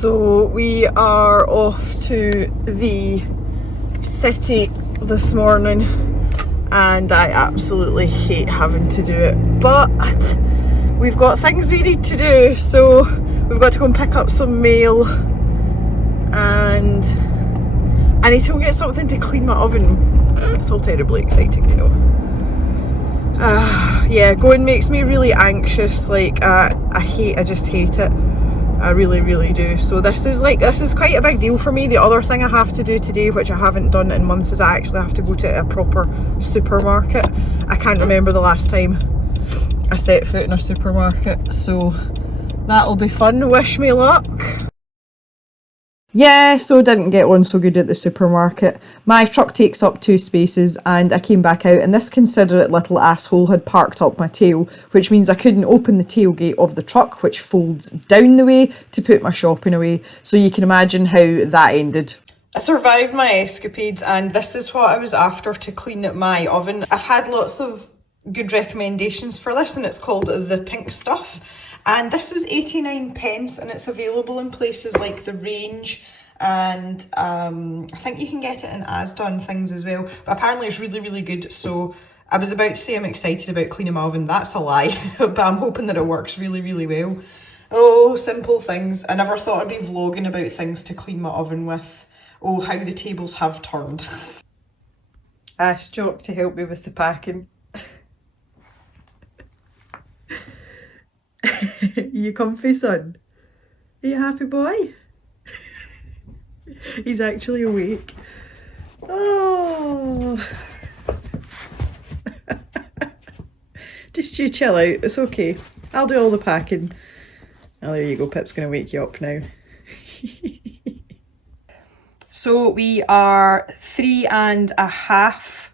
So we are off to the city this morning and I absolutely hate having to do it, but we've got things we need to do. So we've got to go and pick up some mail and I need to go get something to clean my oven. It's all terribly exciting, you know. Yeah, going makes me really anxious. Like I just hate it. I really do. So this is quite a big deal for me. The other thing I have to do today, which I haven't done in months, is I actually have to go to a proper supermarket. I can't remember the last time I set foot in a supermarket, so that'll be fun. Wish me luck. Yeah, so didn't get on so good at the supermarket. My truck takes up 2 spaces and I came back out and this considerate little asshole had parked up my tail, which means I couldn't open the tailgate of the truck, which folds down the way to put my shopping away. So you can imagine how that ended. I survived my escapades and this is what I was after to clean my oven. I've had lots of good recommendations for this and it's called the Pink Stuff. And this is 89p and it's available in places like The Range and I think you can get it in Asda and things as well. But apparently it's really good. So I was about to say I'm excited about cleaning my oven. That's a lie. But I'm hoping that it works really well. Oh, simple things. I never thought I'd be vlogging about things to clean my oven with. Oh, how the tables have turned. Asked Jock to help me with the packing. You comfy, son? Are you happy, boy? He's actually awake. Oh. Just you chill out, it's okay. I'll do all the packing. Oh, there you go, Pip's gonna wake you up now. So we are 3.5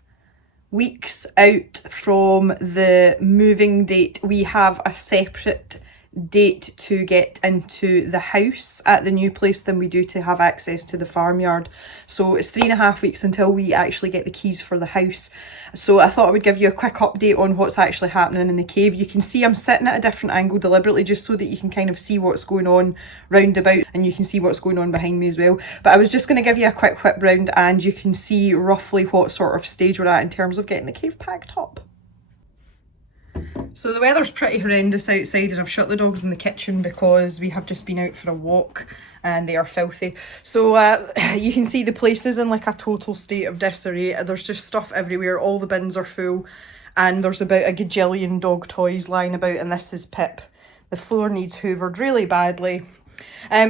weeks out from the moving date. We have a separate date to get into the house at the new place than we do to have access to the farmyard. So it's 3.5 weeks until we actually get the keys for the house. So I thought I would give you a quick update on what's actually happening in the cave. You can see I'm sitting at a different angle deliberately just so that you can kind of see what's going on round about and you can see what's going on behind me as well. But I was just going to give you a quick whip round and you can see roughly what sort of stage we're at in terms of getting the cave packed up. So the weather's pretty horrendous outside and I've shut the dogs in the kitchen because we have just been out for a walk and they are filthy. So you can see the place is in like a total state of disarray. There's just stuff everywhere, all the bins are full and there's about a gajillion dog toys lying about and this is Pip. The floor needs hoovered really badly.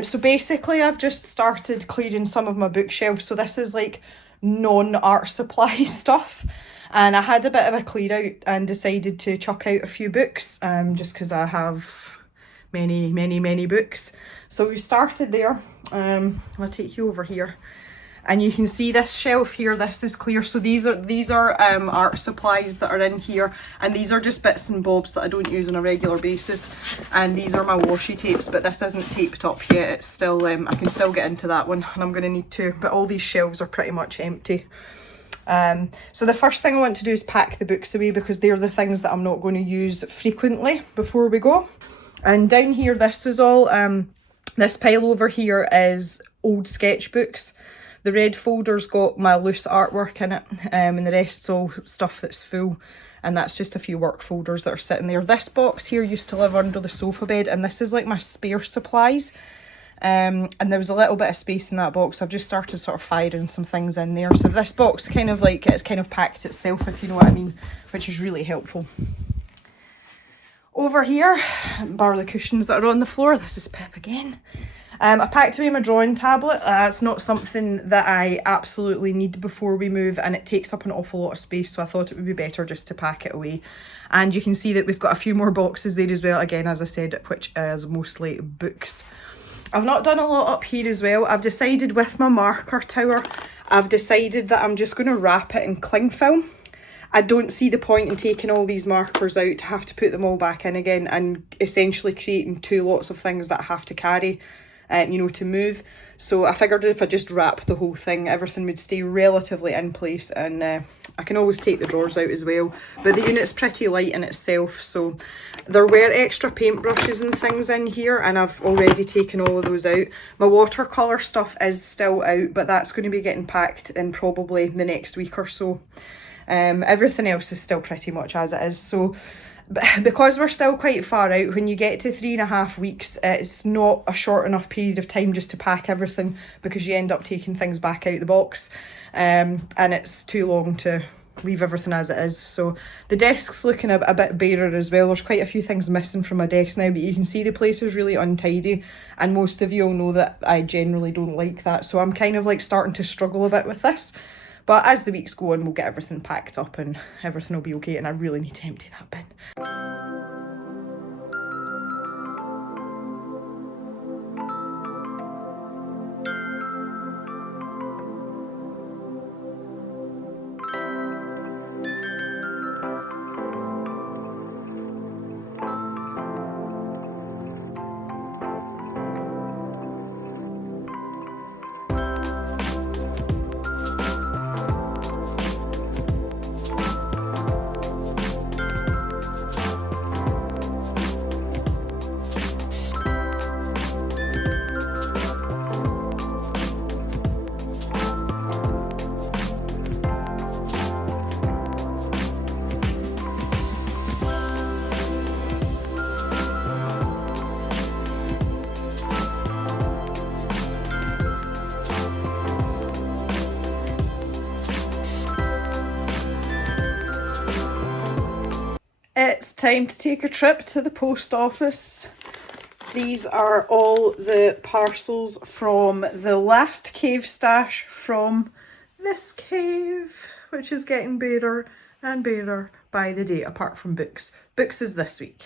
So basically I've just started clearing some of my bookshelves. So this is like non-art supply stuff. And I had a bit of a clear out and decided to chuck out a few books just because I have many books. So we started there. I'll take you over here and you can see this shelf here. This is clear. So these are art supplies that are in here and these are just bits and bobs that I don't use on a regular basis. And these are my washi tapes, but this isn't taped up yet. It's still I can still get into that one and I'm going to need to, but all these shelves are pretty much empty. So the first thing I want to do is pack the books away because they're the things that I'm not going to use frequently before we go. And down here, this was all, this pile over here is old sketchbooks. The red folder's got my loose artwork in it and the rest's all stuff that's full. And that's just a few work folders that are sitting there. This box here used to live under the sofa bed and this is like my spare supplies. And there was a little bit of space in that box, so I've just started sort of firing some things in there. So this box kind of like, it's kind of packed itself, if you know what I mean, which is really helpful. Over here, bar the cushions that are on the floor, this is Pip again. I packed away my drawing tablet. It's not something that I absolutely need before we move and it takes up an awful lot of space, so I thought it would be better just to pack it away. And you can see that we've got a few more boxes there as well, again as I said, which is mostly books. I've not done a lot up here as well. I've decided with my marker tower, I've decided that I'm just going to wrap it in cling film. I don't see the point in taking all these markers out to have to put them all back in again and essentially creating 2 lots of things that I have to carry, you know, to move. So I figured if I just wrap the whole thing, everything would stay relatively in place and I can always take the drawers out as well, but the unit's pretty light in itself, so there were extra paintbrushes and things in here, and I've already taken all of those out. My watercolour stuff is still out, but that's going to be getting packed in probably the next week or so. Everything else is still pretty much as it is, so because we're still quite far out, when you get to 3.5 weeks, it's not a short enough period of time just to pack everything, because you end up taking things back out the box, and it's too long to leave everything as it is. So the desk's looking a bit barer as well. There's quite a few things missing from my desk now, but you can see the place is really untidy, and most of you all know that I generally don't like that, so I'm kind of like starting to struggle a bit with this. But as the weeks go on, we'll get everything packed up and everything will be okay, and I really need to empty that bin. It's time to take a trip to the post office. These are all the parcels from the last cave stash from this cave, which is getting barer and barer by the day, apart from books. Books is this week.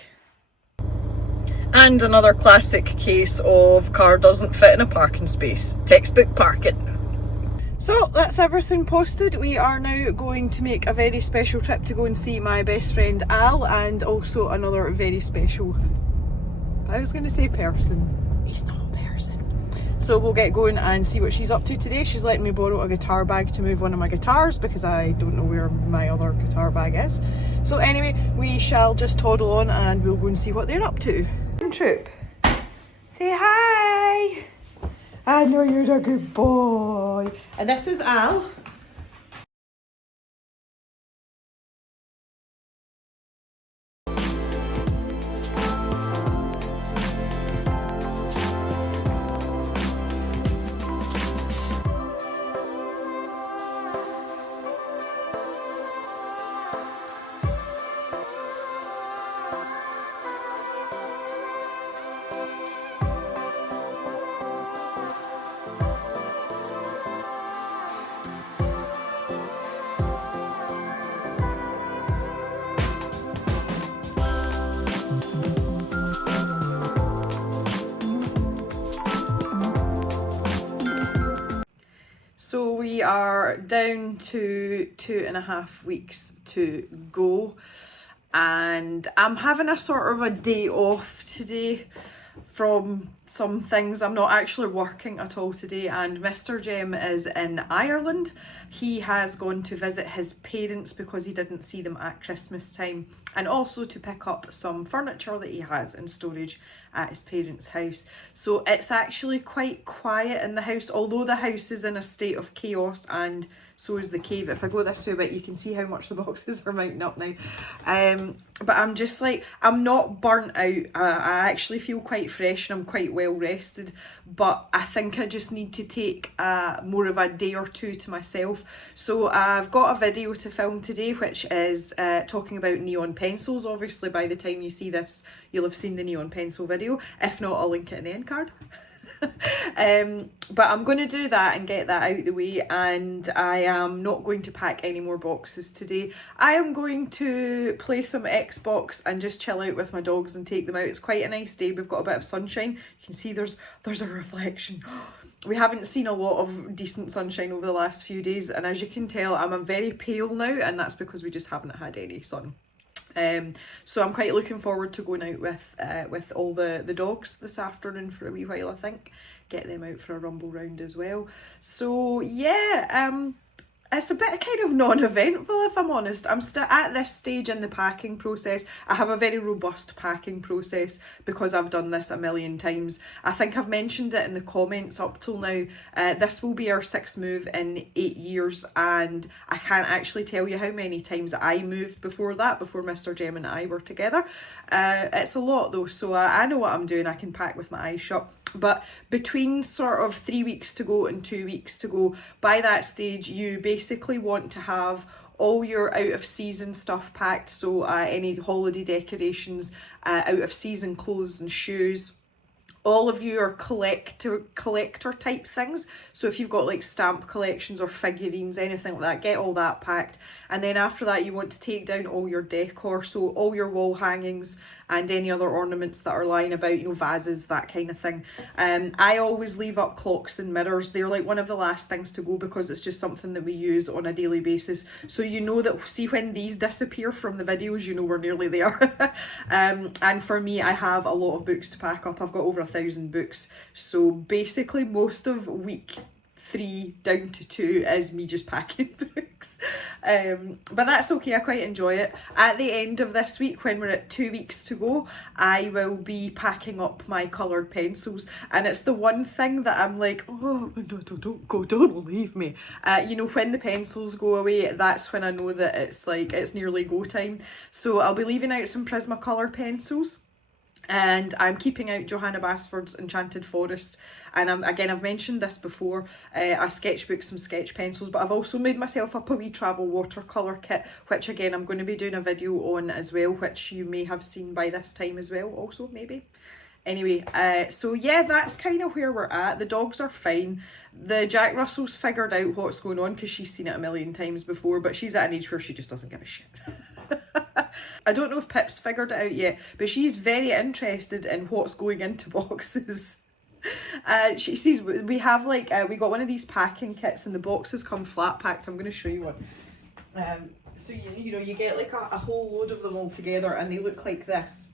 And another classic case of car doesn't fit in a parking space. Textbook parking. So that's everything posted. We are now going to make a very special trip to go and see my best friend Al, and also another very special, I was going to say person, he's not a person. So we'll get going and see what she's up to today. She's letting me borrow a guitar bag to move one of my guitars because I don't know where my other guitar bag is. So anyway, we shall just toddle on and we'll go and see what they're up to. Troop, say hi. I know you're a good boy. And this is Al. So we are down to 2.5 weeks to go, and I'm having a sort of a day off today from some things. I'm not actually working at all today, and Mr. Jem is in Ireland. He has gone to visit his parents because he didn't see them at Christmas time, and also to pick up some furniture that he has in storage at his parents' house. So it's actually quite quiet in the house, although the house is in a state of chaos, and so is the cave. If I go this way a bit, you can see how much the boxes are mounting up now. But I'm just like, I'm not burnt out. I actually feel quite fresh and I'm quite well rested, but I think I just need to take more of a day or two to myself. So I've got a video to film today, which is talking about neon pencils. Obviously by the time you see this, you'll have seen the neon pencil video. If not, I'll link it in the end card. But I'm going to do that and get that out the way, and I am not going to pack any more boxes today. I am going to play some Xbox and just chill out with my dogs and take them out. It's quite a nice day. We've got a bit of sunshine. You can see there's a reflection. We haven't seen a lot of decent sunshine over the last few days, and as you can tell, I'm very pale now, and that's because we just haven't had any sun. So I'm quite looking forward to going out with all the dogs this afternoon for a wee while. I think get them out for a rumble round as well. So yeah, It's a bit kind of non-eventful, if I'm honest. I'm still at this stage in the packing process. I have a very robust packing process because I've done this a million times. I think I've mentioned it in the comments up till now. This will be our 6th move in 8 years, and I can't actually tell you how many times I moved before that, before Mr. Jem and I were together. It's a lot though, so I know what I'm doing. I can pack with my eyes shut. But between sort of 3 weeks to go and 2 weeks to go, by that stage you basically want to have all your out of season stuff packed, so any holiday decorations, out of season clothes and shoes. All of your collector type things, so if you've got like stamp collections or figurines, anything like that, get all that packed. And then after that you want to take down all your decor, so all your wall hangings and any other ornaments that are lying about, you know, vases, that kind of thing. I always leave up clocks and mirrors. They're like one of the last things to go because it's just something that we use on a daily basis. So you know that, see, when these disappear from the videos, you know we're nearly there. And for me, I have a lot of books to pack up. I've got over 1,000 books. So basically most of week 3 down to 2 is me just packing books, but that's okay. I quite enjoy it. At the end of this week, when we're at 2 weeks to go, I will be packing up my coloured pencils, and it's the one thing that I'm like, oh no, don't go, don't leave me. You know, when the pencils go away, that's when I know that it's like it's nearly go time. So I'll be leaving out some Prismacolor pencils, and I'm keeping out Johanna Basford's Enchanted Forest. And again, I've mentioned this before, a sketchbook, some sketch pencils, but I've also made myself up a wee travel watercolour kit, which again I'm going to be doing a video on as well, which you may have seen by this time as well also, maybe. Anyway, so yeah, that's kind of where we're at. The dogs are fine. The Jack Russell's figured out what's going on because she's seen it a million times before, but she's at an age where she just doesn't give a shit. I don't know if Pip's figured it out yet, but she's very interested in what's going into boxes. She sees, we have like, we got one of these packing kits and the boxes come flat packed. I'm going to show you one. So you know, you get like a whole load of them all together and they look like this.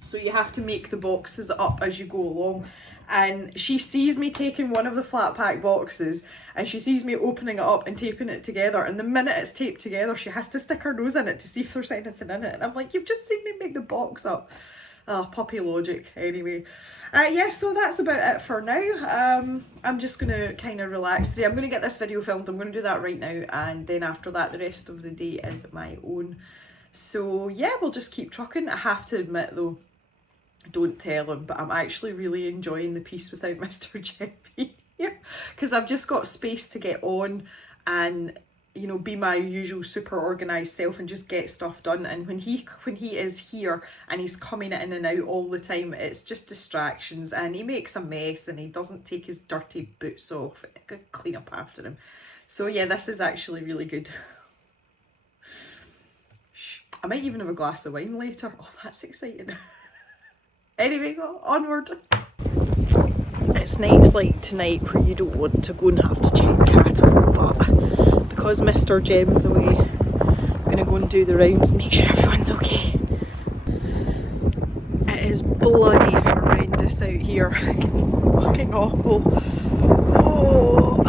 So you have to make the boxes up as you go along. And she sees me taking one of the flat pack boxes and she sees me opening it up and taping it together. And the minute it's taped together, she has to stick her nose in it to see if there's anything in it. And I'm like, you've just seen me make the box up. Oh, puppy logic. Anyway, yeah, so that's about it for now. I'm just going to kind of relax today. I'm going to get this video filmed. I'm going to do that right now. And then after that, the rest of the day is my own. So yeah, we'll just keep trucking. I have to admit though, don't tell him, but I'm actually really enjoying the piece without Mr. Jeppy here, because I've just got space to get on and, you know, be my usual super organised self and just get stuff done. And when he is here and he's coming in and out all the time, it's just distractions, and he makes a mess and he doesn't take his dirty boots off. I could clean up after him. So yeah, this is actually really good. I might even have a glass of wine later. Oh, that's exciting. Anyway, onward. It's nights like tonight where you don't want to go and have to check cattle, but because Mr. Jem's away, I'm going to go and do the rounds and make sure everyone's okay. It is bloody horrendous out here. It's fucking awful. Oh.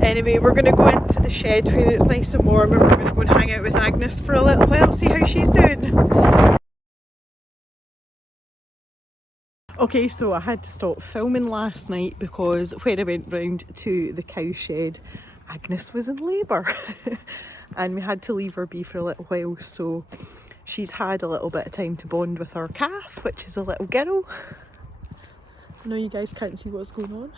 Anyway, we're going to go into the shed where it's nice and warm, and we're going to go and hang out with Agnes for a little while, see how she's doing. Okay, so I had to stop filming last night because when I went round to the cow shed, Agnes was in labour and we had to leave her be for a little while, so she's had a little bit of time to bond with her calf, which is a little girl. I know you guys can't see what's going on.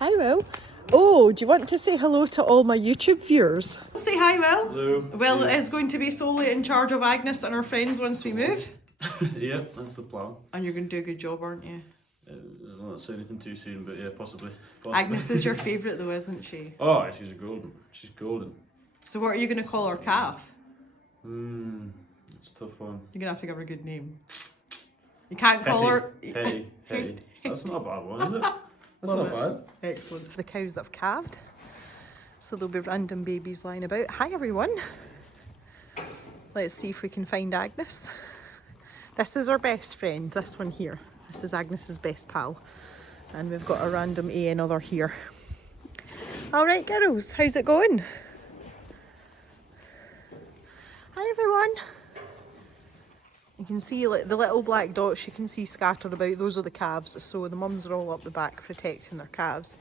Hi, Will. Oh, do you want to say hello to all my YouTube viewers? Say hi, Will. Hello. Will is going to be solely in charge of Agnes and her friends once we move. Yep, that's the plan. And you're going to do a good job, aren't you? I'll not say anything too soon, but yeah, possibly. Agnes is your favourite though, isn't she? Oh, she's golden. She's golden. So what are you going to call her calf? It's a tough one. You're going to have to give her a good name. You can't call her... Hetty. That's not a bad one, is it? That's not bad. Excellent. The cows that have calved. So there'll be random babies lying about. Hi everyone. Let's see if we can find Agnes. This is our best friend, this one here. This is Agnes's best pal. And we've got a random another here. All right, girls, how's it going? Hi, everyone. You can see like the little black dots you can see scattered about. Those are the calves. So the mums are all up the back protecting their calves.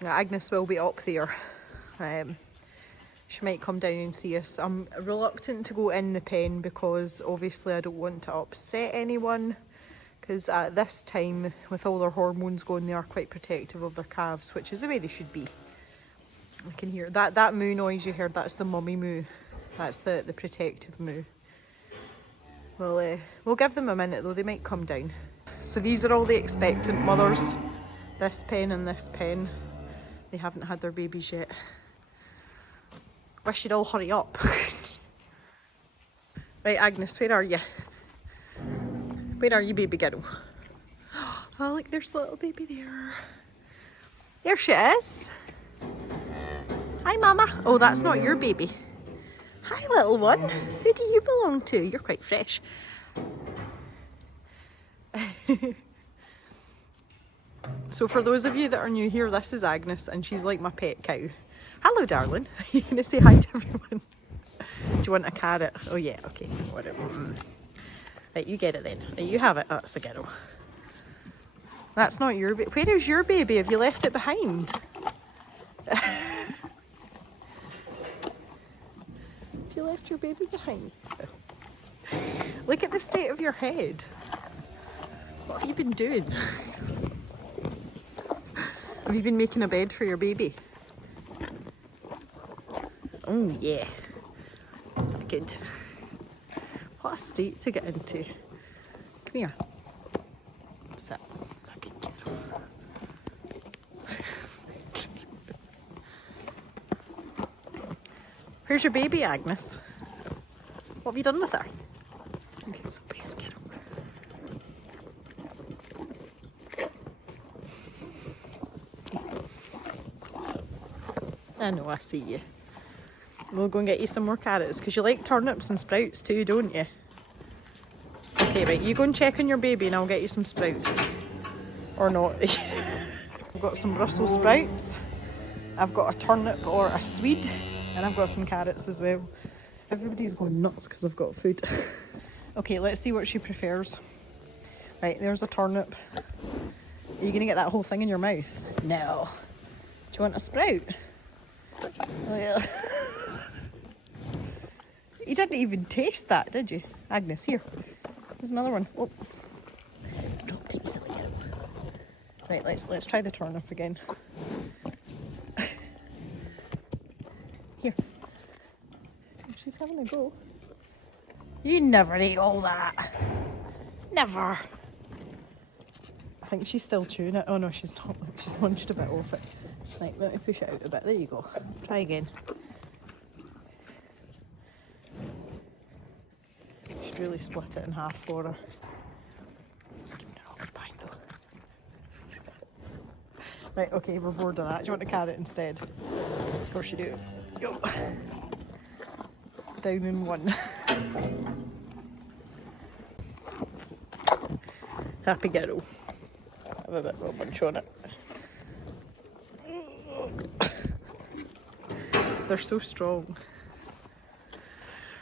Now, Agnes will be up there. She might come down and see us. I'm reluctant to go in the pen because obviously I don't want to upset anyone. Because at this time, with all their hormones going, they are quite protective of their calves, which is the way they should be. I can hear that moo noise you heard. That's the mummy moo. That's the protective moo. We'll give them a minute though. They might come down. So these are all the expectant mothers. This pen and this pen. They haven't had their babies yet. Wish you'd all hurry up. Right, Agnes, where are you? Where are you, baby girl? Oh, look, there's a little baby there. There she is. Hi, Mama. Oh, that's not your baby. Hi, little one. Who do you belong to? You're quite fresh. So for those of you that are new here, this is Agnes and she's like my pet cow. Hello, darling. Are you going to say hi to everyone? Do you want a carrot? Oh yeah, okay. Whatever. Right, you get it then. Right, you have it. That's a girl. That's not your baby. Where is your baby? Have you left it behind? Have you left your baby behind? Look at the state of your head. What have you been doing? Have you been making a bed for your baby? Oh yeah. Is that good? What a state to get into. Come here. Sit. Is that good, girl? Where's your baby, Agnes? What have you done with her? Okay, it's a base girl. I know, I see you. We'll go and get you some more carrots because you like turnips and sprouts too, don't you? Okay, right, you go and check on your baby and I'll get you some sprouts. Or not. I've got some Brussels sprouts. I've got a turnip or a swede. And I've got some carrots as well. Everybody's going nuts because I've got food. Okay, let's see what she prefers. Right, there's a turnip. Are you going to get that whole thing in your mouth? No. Do you want a sprout? Oh, yeah. You didn't even taste that, did you? Agnes, here. There's another one. Oh. Dropped it, silly girl. Right, let's try the turnip again. Here. She's having a go. You never ate all that. Never. I think she's still chewing it. Oh no, she's not. She's munched a bit off it. Right, let me push it out a bit. There you go. Try again. Should really split it in half for her. It's giving her all goodbye though. Right, okay, we're bored of that. Do you want a carrot instead? Of course you do. Go. Down in one. Happy girl. Have a bit of a bunch on it. They're so strong.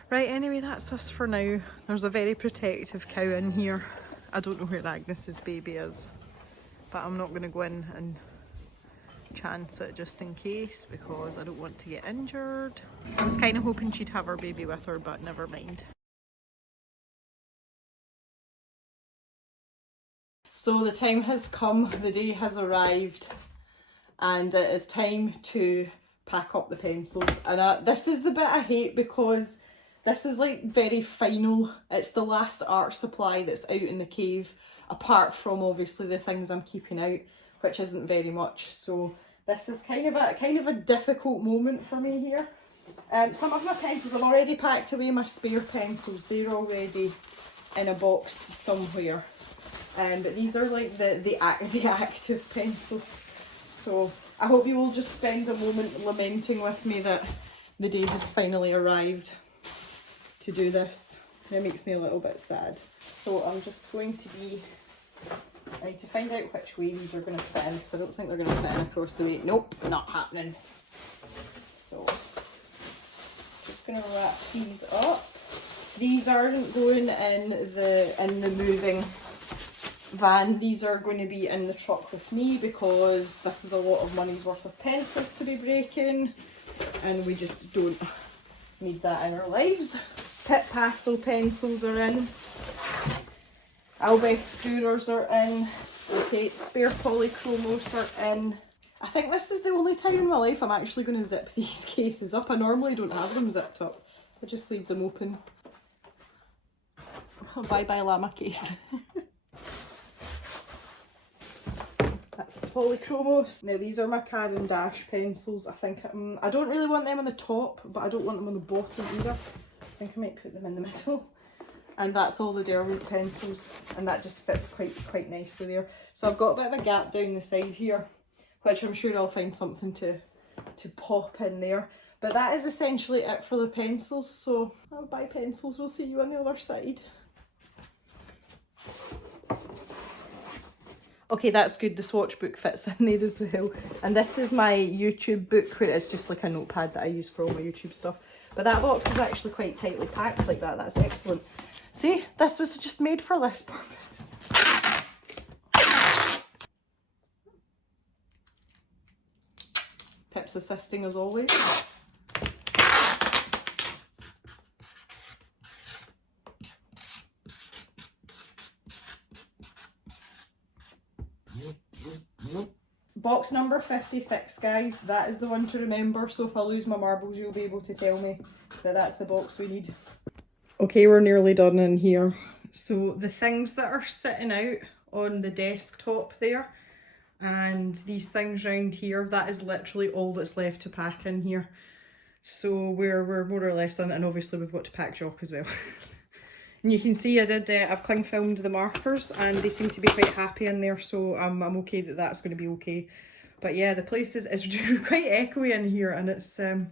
Right, anyway, that's us for now. There's a very protective cow in here. I don't know where Agnes's baby is, but I'm not going to go in and chance it just in case because I don't want to get injured. I was kind of hoping she'd have her baby with her, but never mind. So the time has come, the day has arrived, and it is time to pack up the pencils. And this is the bit I hate because this is like very final. It's the last art supply that's out in the cave, apart from obviously the things I'm keeping out, which isn't very much. So this is kind of a difficult moment for me here. Some of my pencils, I've already packed away my spare pencils. They're already in a box somewhere. But these are like the active pencils. So I hope you will just spend a moment lamenting with me that the day has finally arrived to do this. It makes me a little bit sad. So I'm just going to be I need to find out which way these are going to fit in, because I don't think they're going to fit in across the way. Nope, not happening. So, just going to wrap these up. These aren't going in the moving van. These are going to be in the truck with me, because this is a lot of money's worth of pencils to be breaking, and we just don't need that in our lives. Pit pastel pencils are in. Albi Durers are in. Okay, spare polychromos are in. I think this is the only time in my life I'm actually going to zip these cases up. I normally don't have them zipped up. I just leave them open. Oh, bye bye llama case. That's the polychromos. Now these are my Caran d'Ache pencils. I think I don't really want them on the top, but I don't want them on the bottom either. I think I might put them in the middle. And that's all the Derwent pencils, and that just fits quite nicely there. So I've got a bit of a gap down the side here, which I'm sure I'll find something to pop in there. But that is essentially it for the pencils. So I'll buy pencils. We'll see you on the other side. Okay, that's good. The swatch book fits in there as well. And this is my YouTube book, where it's just like a notepad that I use for all my YouTube stuff. But that box is actually quite tightly packed like that. That's excellent. See, this was just made for this purpose. Pip's assisting as always. Box number 56, guys. That is the one to remember. So if I lose my marbles, you'll be able to tell me that that's the box we need. Okay, we're nearly done in here. So the things that are sitting out on the desktop there, and these things round here, that is literally all that's left to pack in here. So we're more or less in it, and obviously we've got to pack Jock as well. And you can see I've cling filmed the markers, and they seem to be quite happy in there, so I'm okay that that's going to be okay. But yeah, the place is quite echoey in here, and it's really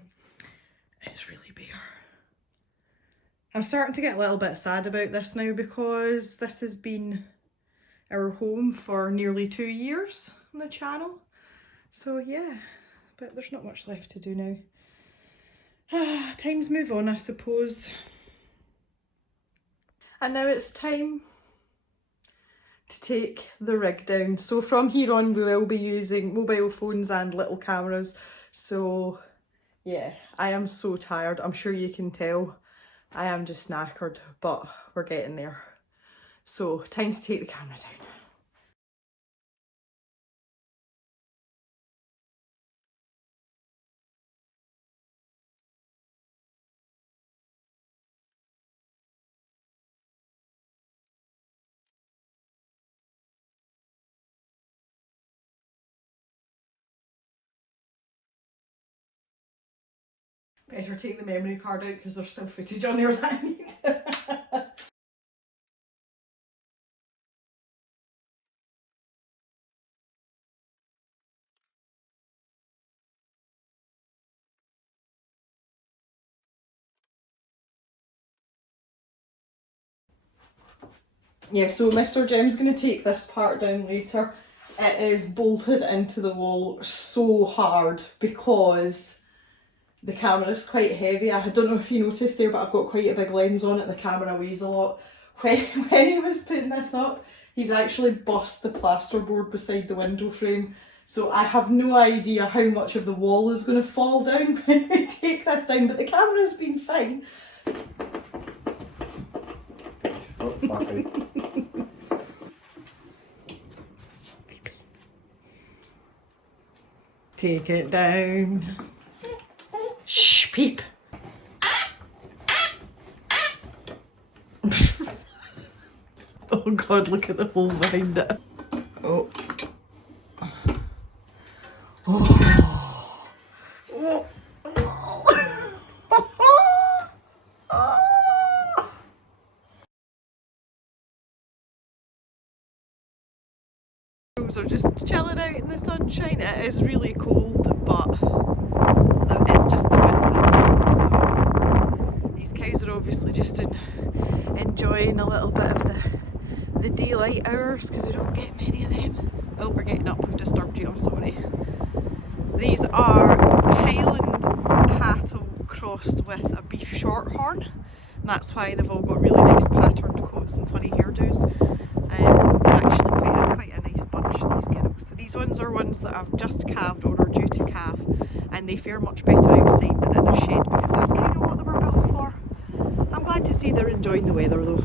bare. I'm starting to get a little bit sad about this now, because this has been our home for nearly 2 years on the channel. So yeah, but there's not much left to do now. Times move on, I suppose. And now it's time to take the rig down. So from here on we will be using mobile phones and little cameras. So yeah, I am so tired. I'm sure you can tell. I am just knackered, but we're getting there. So time to take the camera down. Better take the memory card out, because there's still footage on there that I need. Yeah, so Mr. Jim's going to take this part down later. It is bolted into the wall so hard because the camera is quite heavy. I don't know if you noticed there, but I've got quite a big lens on it. The camera weighs a lot. When he was putting this up, he's actually bust the plasterboard beside the window frame. So I have no idea how much of the wall is going to fall down when we take this down, but the camera's been fine. Take it down. Shh, peep. Oh God, look at the hole behind it. Oh. Oh. Oh. Are just chilling out in the sunshine. It is really cold, but it's just the wind that's cold. So these cows are obviously just enjoying a little bit of the daylight. light hours because we don't get many of them. Oh, we're getting up, we've disturbed you, I'm sorry. These are Highland cattle crossed with a beef shorthorn, and that's why they've all got really nice patterned coats and funny hairdos. They're actually quite a nice bunch, these girls. So these ones are ones that I've just calved or are due to calve, and they fare much better outside than in a shed because that's kind of what they were built for. I'm glad to see they're enjoying the weather though.